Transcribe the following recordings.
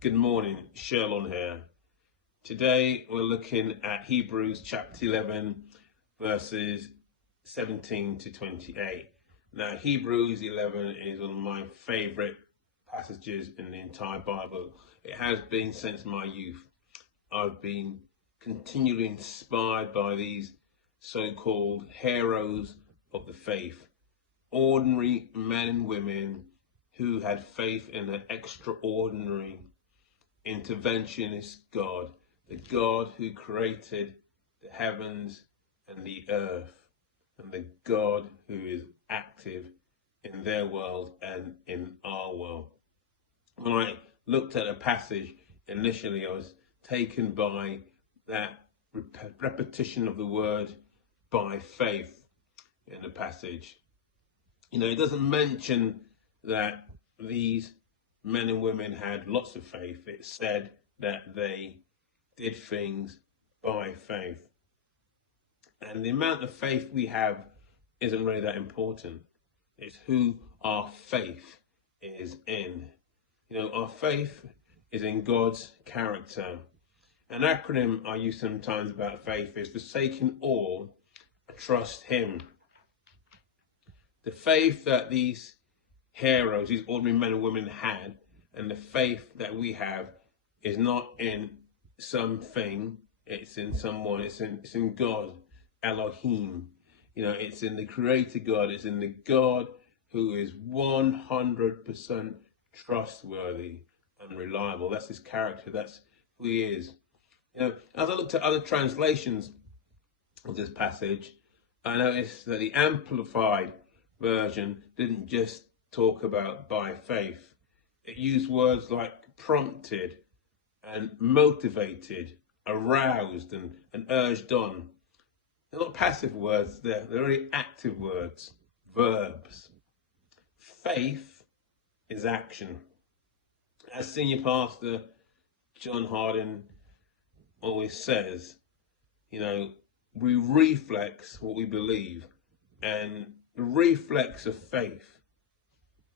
Good morning, Sherlon here. Today we're looking at Hebrews chapter 11 verses 17 to 28. Now Hebrews 11 is one of my favourite passages in the entire Bible. It has been since my youth. I've been continually inspired by these so-called heroes of the faith, ordinary men and women who had faith in an extraordinary interventionist God, the God who created the heavens and the earth, and the God who is active in their world and in our world. When I looked at a passage initially, I was taken by that repetition of the word by faith in the passage. It doesn't mention that these men and women had lots of faith. It said that they did things by faith. And the amount of faith we have isn't really that important. It's who our faith is in. Our faith is in God's character. An acronym I use sometimes about faith is forsaking all, trust Him. The faith that these heroes, these ordinary men and women had, and the faith that we have is not in something, it's in someone, it's in God, Elohim. It's in the Creator God, it's in the God who is 100% trustworthy and reliable. That's His character, that's who He is. As I looked at other translations of this passage, I noticed that the Amplified version didn't just talk about by faith. It used words like prompted and motivated, aroused and urged on. They're not passive words, they're very active words, verbs. Faith is action. As Senior Pastor John Harding always says, we reflex what we believe, and the reflex of faith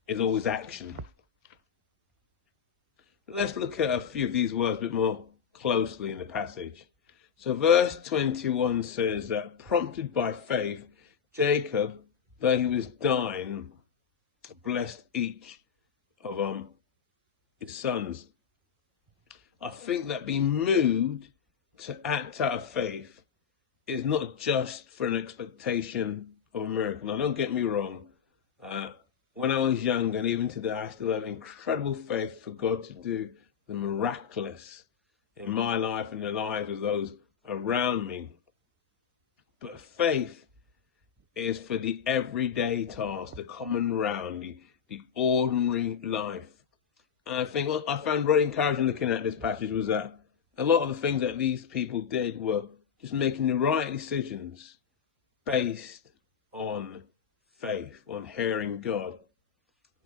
is always action. But let's look at a few of these words a bit more closely in the passage. So verse 21 says that prompted by faith, Jacob, though he was dying, blessed each of his sons. I think that being moved to act out of faith is not just for an expectation of a miracle. Now, don't get me wrong. When I was young, and even today, I still have incredible faith for God to do the miraculous in my life and the lives of those around me. But faith is for the everyday task, the common round, the ordinary life. And I think what I found really encouraging looking at this passage was that a lot of the things that these people did were just making the right decisions based on faith, on hearing God.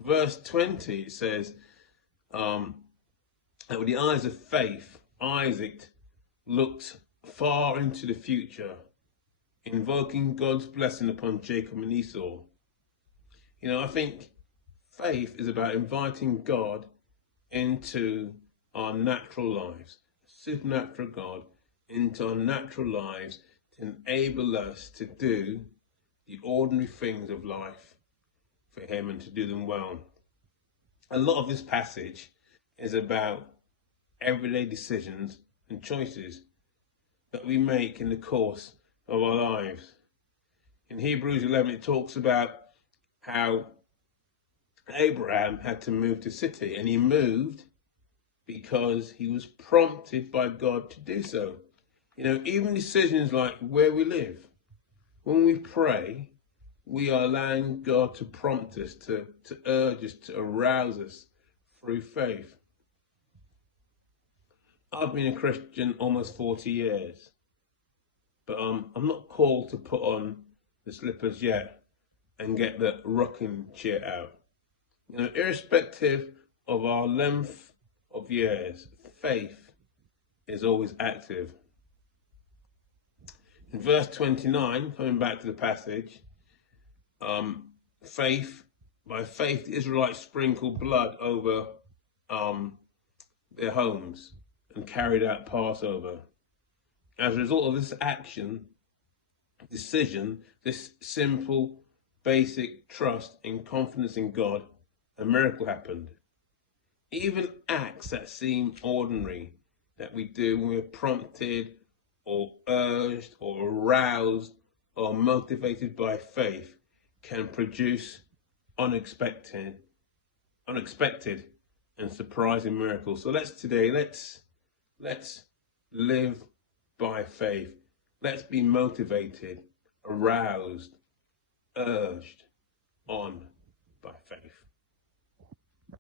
Verse 20, it says, that with the eyes of faith, Isaac looked far into the future, invoking God's blessing upon Jacob and Esau. I think faith is about inviting God into our natural lives, supernatural God into our natural lives to enable us to do the ordinary things of life for Him and to do them well. A lot of this passage is about everyday decisions and choices that we make in the course of our lives. In Hebrews 11, it talks about how Abraham had to move to city, and he moved because he was prompted by God to do so. Even decisions like where we live, when we pray, we are allowing God to prompt us, to urge us, to arouse us through faith. I've been a Christian almost 40 years, but I'm not called to put on the slippers yet and get the rocking chair out. Irrespective of our length of years, faith is always active. In verse 29, coming back to the passage, by faith, the Israelites sprinkled blood over their homes and carried out Passover. As a result of this decision, this simple, basic trust and confidence in God, a miracle happened. Even acts that seem ordinary, that we do when we're prompted or urged or aroused or motivated by faith, can produce unexpected and surprising miracles. So let's live by faith. Let's be motivated, aroused, urged on by faith.